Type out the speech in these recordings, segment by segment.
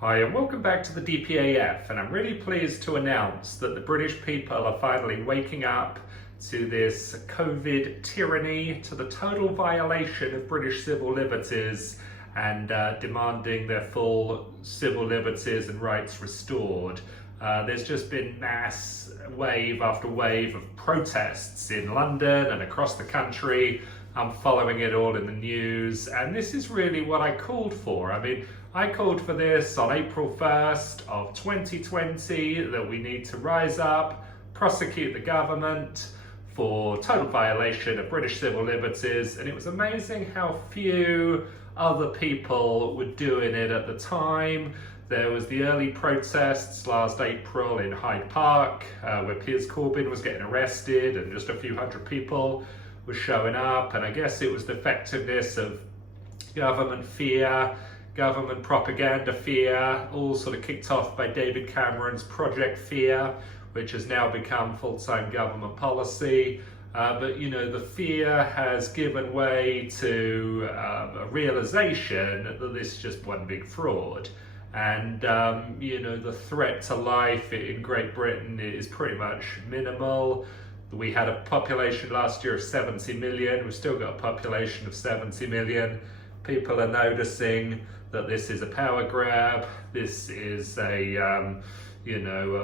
Hi and welcome back to the DPAF, and I'm really pleased to announce that the British people are finally waking up to this COVID tyranny, to the total violation of British civil liberties, and demanding their full civil liberties and rights restored. There's just been mass wave after wave of protests in London and across the country. I'm following it all in the news, and this is really what I called for. I called for this on April 1st of 2020, that we need to rise up, prosecute the government for total violation of British civil liberties, and it was amazing how few other people were doing it at the time. There was the early protests last April in Hyde Park, where Piers Corbyn was getting arrested and just a few hundred people were showing up, and I guess it was the effectiveness of government fear, government propaganda fear, all sort of kicked off by David Cameron's Project Fear, which has now become full-time government policy. But you know, the fear has given way to a realization that this is just one big fraud. And you know, the threat to life in Great Britain is pretty much minimal. We had a population last year of 70 million. We've still got a population of 70 million. People are noticing that this is a power grab. This is a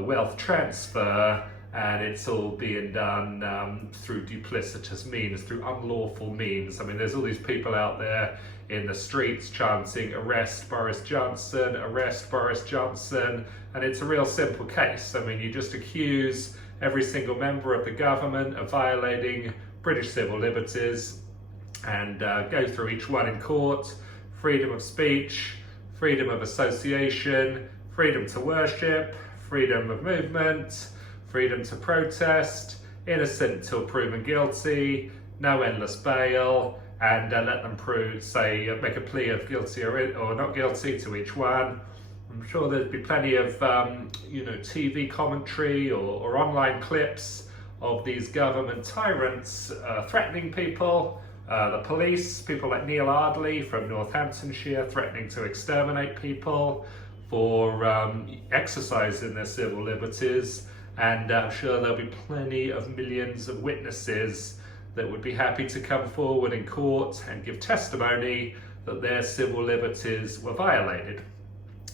wealth transfer, and it's all being done through duplicitous means, through unlawful means. I mean, there's all these people out there in the streets chanting, "Arrest Boris Johnson, arrest Boris Johnson," and it's a real simple case. I mean, you just accuse every single member of the government of violating British civil liberties and go through each one in court. Freedom of speech, freedom of association, freedom to worship, freedom of movement, freedom to protest, innocent until proven guilty, no endless bail, and let them make a plea of guilty or not guilty to each one. I'm sure there'd be plenty of TV commentary or online clips of these government tyrants threatening people. The police, people like Neil Ardley from Northamptonshire, threatening to exterminate people for exercising their civil liberties. And I'm sure there'll be plenty of millions of witnesses that would be happy to come forward in court and give testimony that their civil liberties were violated.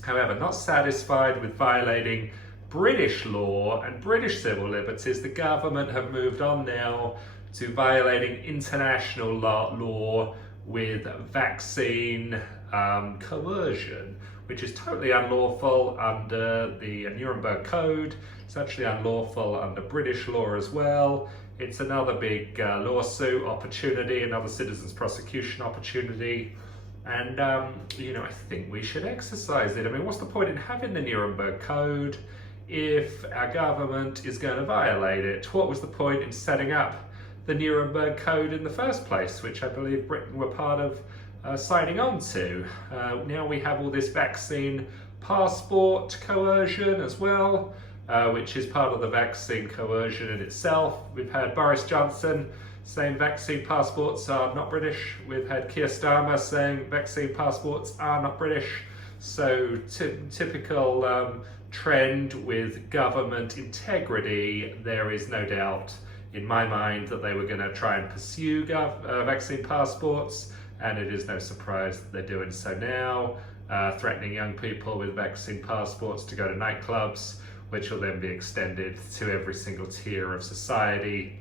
However, not satisfied with violating British law and British civil liberties, the government have moved on now to violating international law with vaccine coercion, which is totally unlawful under the Nuremberg Code. It's actually unlawful under British law as well. It's another big lawsuit opportunity, another citizens prosecution opportunity. And, I think we should exercise it. I mean, what's the point in having the Nuremberg Code if our government is going to violate it? What was the point in setting up the Nuremberg Code in the first place, which I believe Britain were part of signing on to? Now we have all this vaccine passport coercion as well, which is part of the vaccine coercion in itself. We've had Boris Johnson saying vaccine passports are not British. We've had Keir Starmer saying vaccine passports are not British. So typical trend with government integrity. There is no doubt in my mind that they were going to try and pursue vaccine passports, and it is no surprise that they're doing so now, threatening young people with vaccine passports to go to nightclubs, which will then be extended to every single tier of society,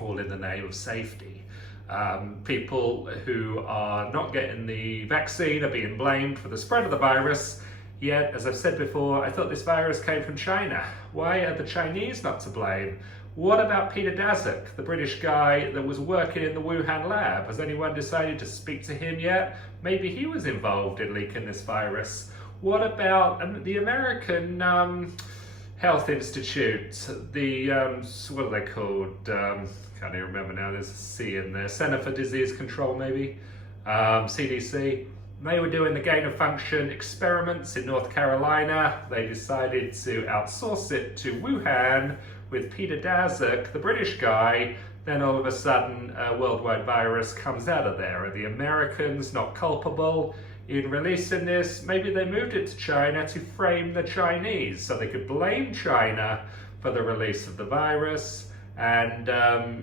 all in the name of safety. People who are not getting the vaccine are being blamed for the spread of the virus, yet, as I've said before, I thought this virus came from China. Why are the Chinese not to blame? What about Peter Daszak, the British guy that was working in the Wuhan lab? Has anyone decided to speak to him yet? Maybe he was involved in leaking this virus. What about the American Health Institute, the, what are they called? Can't even remember now, there's a C in there. Center for Disease Control, maybe? CDC. They were doing the gain of function experiments in North Carolina. They decided to outsource it to Wuhan with Peter Daszak, the British guy. Then all of a sudden, a worldwide virus comes out of there. Are the Americans not culpable in releasing this, maybe they moved it to China to frame the Chinese so they could blame China for the release of the virus and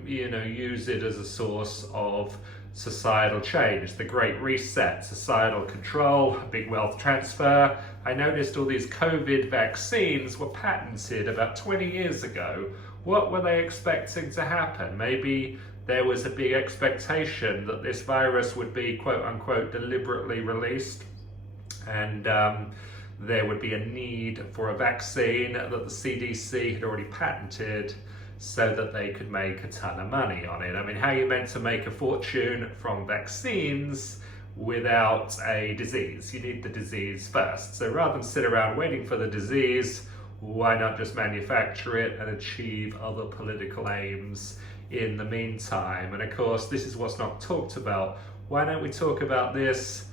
use it as a source of societal change, the Great Reset, societal control, big wealth transfer. I noticed all these COVID vaccines were patented about 20 years ago. What were they expecting to happen? Maybe there was a big expectation that this virus would be quote unquote deliberately released, and there would be a need for a vaccine that the CDC had already patented so that they could make a ton of money on it. I mean, how are you meant to make a fortune from vaccines without a disease? You need the disease first. So rather than sit around waiting for the disease, why not just manufacture it and achieve other political aims in the meantime? And of course, this is what's not talked about. Why don't we talk about this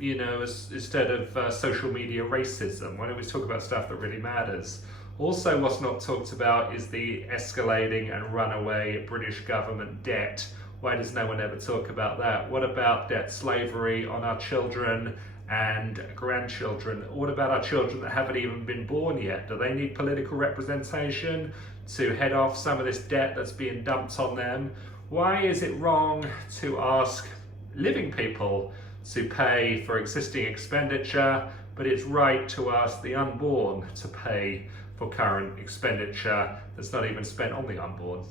instead of social media racism? Why don't we talk about stuff that really matters? Also, what's not talked about is the escalating and runaway British government debt. Why does no one ever talk about that? What about debt slavery on our children and grandchildren? What about our children that haven't even been born yet? Do they need political representation to head off some of this debt that's being dumped on them? Why is it wrong to ask living people to pay for existing expenditure, but it's right to ask the unborn to pay for current expenditure that's not even spent on the unborn?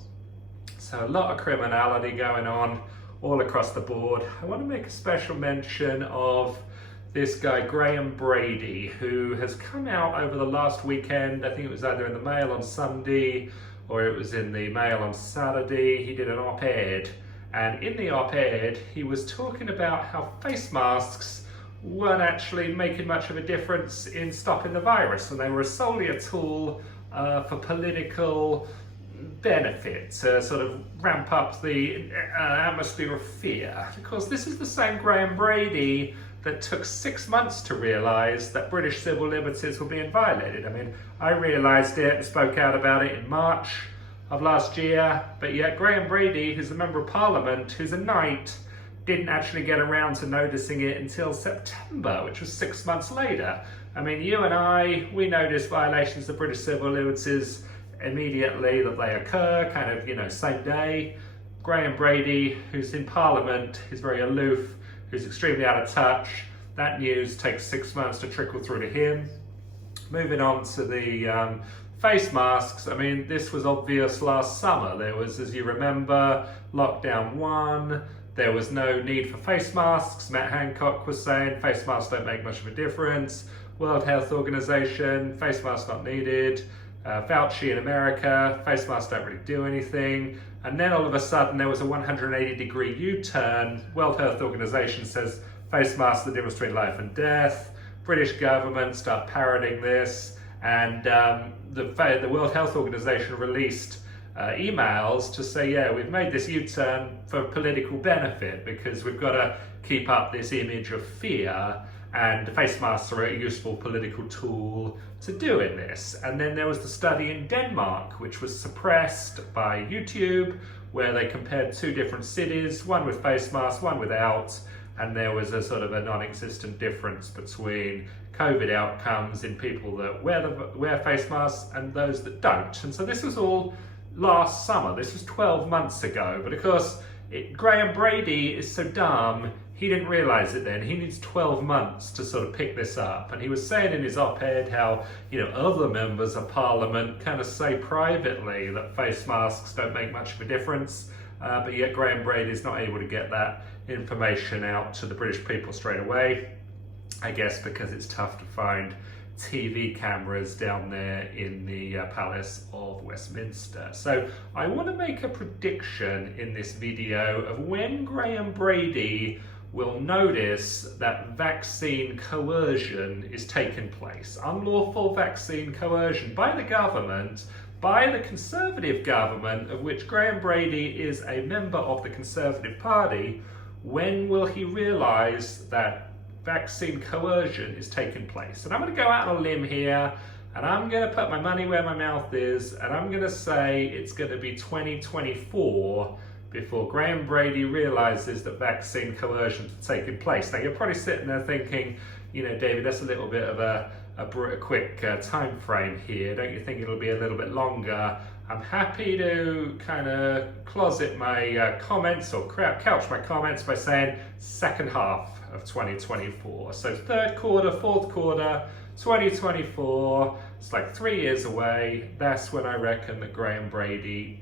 So a lot of criminality going on all across the board. I want to make a special mention of this guy, Graham Brady, who has come out over the last weekend. I think it was either in the Mail on Sunday or it was in the Mail on Saturday. He did an op-ed, and in the op-ed he was talking about how face masks weren't actually making much of a difference in stopping the virus, and they were solely a tool for political benefit, to sort of ramp up the atmosphere of fear. Because this is the same Graham Brady that took 6 months to realise that British civil liberties were being violated. I mean, I realised it and spoke out about it in March of last year, but yet Graham Brady, who's a member of Parliament, who's a knight, didn't actually get around to noticing it until September, which was 6 months later. I mean, you and I, we notice violations of British civil liberties immediately that they occur, kind of, same day. Graham Brady, who's in Parliament, who's very aloof, who's extremely out of touch, that news takes 6 months to trickle through to him. Moving on to the face masks, I mean, this was obvious last summer. There was, as you remember, lockdown 1, there was no need for face masks. Matt Hancock was saying face masks don't make much of a difference. World Health Organization, face masks not needed. Fauci in America, face masks don't really do anything. And then all of a sudden there was a 180-degree U-turn. World Health Organization says face masks that demonstrate life and death. British government start parroting this, and the World Health Organization released emails to say, yeah, we've made this U-turn for political benefit because we've got to keep up this image of fear, and face masks are a useful political tool to doing this. And then there was the study in Denmark, which was suppressed by YouTube, where they compared 2 different cities, one with face masks, one without, and there was a sort of a non-existent difference between COVID outcomes in people that wear face masks and those that don't. And so this was all last summer. This was 12 months ago. But of course, Graham Brady is so dumb, he didn't realise it then. He needs 12 months to sort of pick this up. And he was saying in his op-ed how, other members of Parliament kind of say privately that face masks don't make much of a difference. But yet Graham Brady is not able to get that information out to the British people straight away. I guess because it's tough to find TV cameras down there in the Palace of Westminster. So I want to make a prediction in this video of when Graham Brady will notice that vaccine coercion is taking place. Unlawful vaccine coercion by the government, by the Conservative government, of which Graham Brady is a member of the Conservative Party. When will he realise that vaccine coercion is taking place? And I'm going to go out on a limb here, and I'm going to put my money where my mouth is, and I'm going to say it's going to be 2024 before Graham Brady realises that vaccine coercion is taking place. Now, you're probably sitting there thinking, you know, David, that's a little bit of a quick time frame here. Don't you think it'll be a little bit longer? I'm happy to kind of closet my comments, or couch my comments by saying second half of 2024. So third quarter, fourth quarter, 2024, it's like 3 years away. That's when I reckon that Graham Brady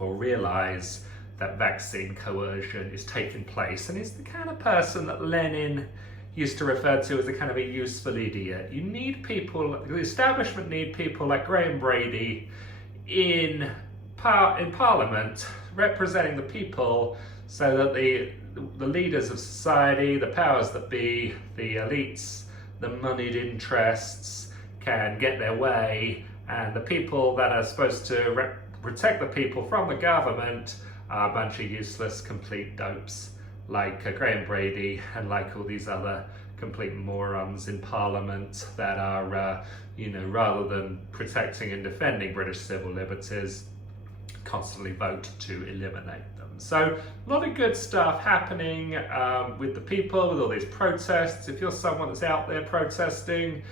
will realise that vaccine coercion is taking place. And he's the kind of person that Lenin used to refer to as a kind of a useful idiot. You need people, the establishment need people like Graham Brady in Parliament representing the people, so that the leaders of society, the powers that be, the elites, the moneyed interests can get their way, and the people that are supposed to protect the people from the government are a bunch of useless, complete dopes like Graham Brady and like all these other complete morons in Parliament that are, you know, rather than protecting and defending British civil liberties, constantly vote to eliminate them. So a lot of good stuff happening with the people, with all these protests. If you're someone that's out there protesting,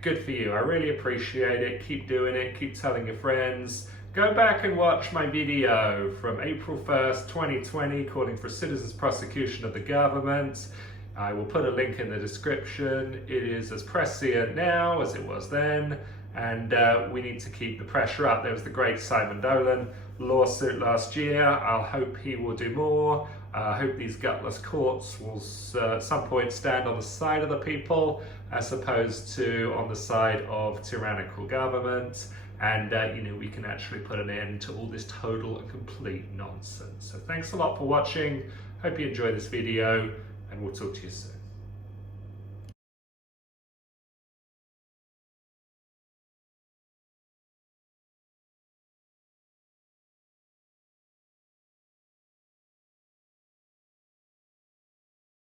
good for you. I really appreciate it. Keep doing it. Keep telling your friends. Go back and watch my video from April 1st, 2020, calling for citizens' prosecution of the government. I will put a link in the description. It is as prescient now as it was then, and we need to keep the pressure up. There was the great Simon Dolan lawsuit last year. I'll hope he will do more. I hope these gutless courts will at some point stand on the side of the people as opposed to on the side of tyrannical government. And you know, we can actually put an end to all this total and complete nonsense. So thanks a lot for watching. Hope you enjoyed this video, and we'll talk to you soon.